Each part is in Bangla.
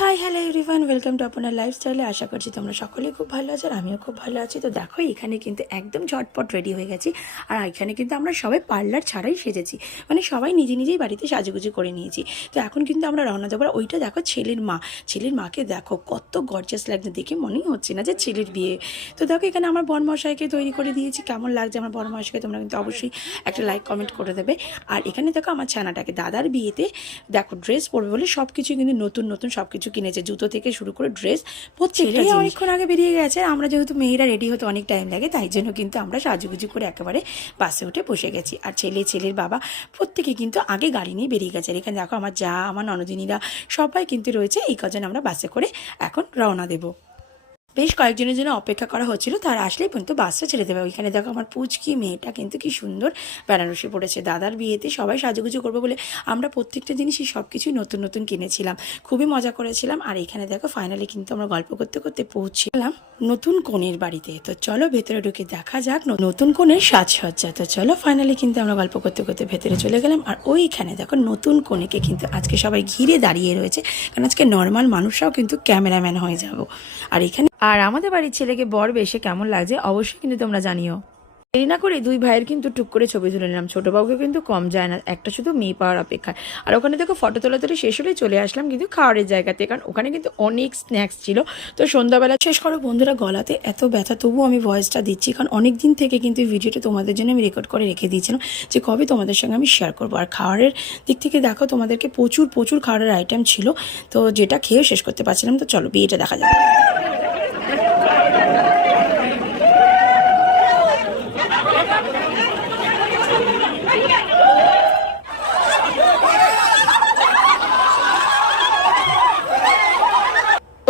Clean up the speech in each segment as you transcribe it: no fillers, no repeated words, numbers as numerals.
Hi hello everyone, welcome to আপনার লাইফস্টাইলে। আশা করছি তোমরা সকলেই খুব ভালো আছো আর আমিও খুব ভালো আছি। তো দেখো এখানে কিন্তু একদম ঝটপট রেডি হয়ে গেছি। আর এখানে কিন্তু আমরা সবাই পার্লার ছাড়াই সেজেছি, মানে সবাই নিজেই বাড়িতে সাজুগুজু করে নিয়েছি। তো এখন কিন্তু আমরা রওনা দেবো। ওইটা দেখো ছেলের মাকে দেখো কত গর্জাস লাগছে, দেখে মনেই হচ্ছে না যে ছেলের বিয়ে। তো দেখো এখানে আমার বরমশাইকে তৈরি করে দিয়েছি। কেমন লাগছে আমার বরমশাইকে তোমরা কিন্তু অবশ্যই একটা লাইক কমেন্ট করে দেবে। আর এখানে দেখো আমার ছানাটাকে দাদার বিয়েতে দেখো ড্রেস পরবে বলে সব কিছু কিন্তু নতুন সব কিছু কিনেছে, জুতো থেকে শুরু করে ড্রেস প্রত্যেকটা। অনেকক্ষণ আগে বেরিয়ে গেছে। আমরা যেহেতু মেয়েরা রেডি হতে অনেক টাইম লাগে, তাই জন্য কিন্তু আমরা সাজুগুজু করে একেবারে বাসে উঠে বসে গেছি। আর ছেলের বাবা প্রত্যেকে কিন্তু আগে গাড়ি নিয়ে বেরিয়ে গেছে। আর এখানে দেখো আমার যা, আমার ননদিনীরা সবাই কিন্তু রয়েছে। এই কজন আমরা বাসে করে এখন রওনা দেবো। বেশ কয়েকজনের জন্য অপেক্ষা করা হচ্ছিল, তারা আসলেই কিন্তু বাসটা ছেড়ে দেবে। ওইখানে দেখো আমার পুচকি মেয়েটা কিন্তু কি সুন্দর বেনারসি পড়েছে। দাদার বিয়েতে সবাই সাজুগুজু করবো বলে আমরা প্রত্যেকটা জিনিসই সব কিছুই নতুন কিনেছিলাম, খুবই মজা করেছিলাম। আর এখানে দেখো ফাইনালি কিন্তু আমরা গল্প করতে করতে পৌঁছলাম নতুন কনের বাড়িতে। তো চলো ভেতরে ঢুকে দেখা যাক নতুন কনের সাজসজ্জা। তো চলো ফাইনালি কিন্তু আমরা গল্প করতে করতে ভেতরে চলে গেলাম। আর ওইখানে দেখো নতুন কনেকে কিন্তু আজকে সবাই ঘিরে দাঁড়িয়ে রয়েছে, কারণ আজকে নর্মাল মানুষরাও কিন্তু ক্যামেরাম্যান হয়ে যাব। আর এখানে আর আমাদের বাড়ির ছেলেকে বর বেশে কেমন লাগছে অবশ্যই কিন্তু তোমরা জানিও। দেরি না করে দুই ভাইয়ের কিন্তু টুক করে ছবি তুলে নিলাম। ছোটো বাবুকে কিন্তু কম যায় না, একটা শুধু মেয়ে পাওয়ার অপেক্ষায়। আর ওখানে দেখো ফটো তোলাতুলি শেষ হলেই চলে আসলাম কিন্তু খাওয়ারের জায়গাতে, কারণ ওখানে কিন্তু অনেক স্ন্যাক্স ছিল। তো সন্ধ্যাবেলা শেষ করো বন্ধুরা, গলাতে এত ব্যথা তবুও আমি ভয়েসটা দিচ্ছি, কারণ অনেক দিন থেকে কিন্তু এই ভিডিওটা তোমাদের জন্য আমি রেকর্ড করে রেখে দিয়েছিলাম যে কবে তোমাদের সঙ্গে আমি শেয়ার করবো। আর খাওয়ারের দিক থেকে দেখো তোমাদেরকে প্রচুর খাওয়ারের আইটেম ছিল, তো যেটা খেয়ে শেষ করতে পারছিলাম। তো চলো বিয়েটা দেখা যাক।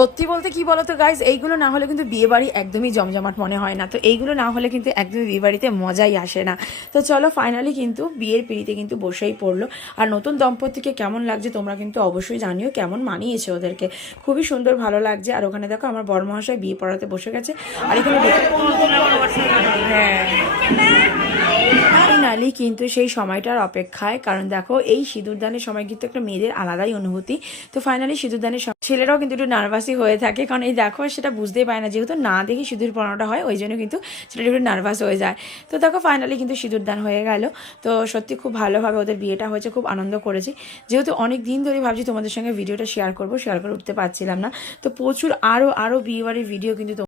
সত্যি বলতে কি বলতো গাইজ, এইগুলো না হলে কিন্তু বিয়ে বাড়ি একদমই জমজমাট মনে হয় না। তো এইগুলো না হলে কিন্তু একদমই বিয়ে বাড়িতে মজাই আসে না। তো চলো ফাইনালি কিন্তু বিয়ের পিড়িতে কিন্তু বসেই পড়লো। আর নতুন দম্পতিকে কেমন লাগছে তোমরা কিন্তু অবশ্যই জানিও, কেমন মানিয়েছে ওদেরকে, খুবই সুন্দর ভালো লাগছে। আর ওখানে দেখো আমার বরমহাশয় বিয়ে পড়াতে বসে গেছে। আর এখানে ফাইনালি কিন্তু সেই সময়টার অপেক্ষায়, কারণ দেখো এই সিঁদুরদানের সময় কিন্তু একটা মেয়েদের আলাদাই অনুভূতি। তো ফাইনালি সিঁদুরদানের ছেলেরাও কিন্তু একটু নার্ভাসই হয়ে থাকে, কারণ এই দেখো সেটা বুঝতেই পারে না, যেহেতু না দেখে সিঁদুর পরানোটা হয়, ওই জন্য কিন্তু সেটা একটু নার্ভাস হয়ে যায়। তো দেখো ফাইনালি কিন্তু সিঁদুরদান হয়ে গেল। তো সত্যি খুব ভালোভাবে ওদের বিয়েটা হয়েছে, খুব আনন্দ করেছি। যেহেতু অনেক দিন ধরে ভাবছি তোমাদের সঙ্গে ভিডিওটা শেয়ার করে উঠতে পারছিলাম না। তো প্রচুর আরও বিয়ে বাড়ির ভিডিও কিন্তু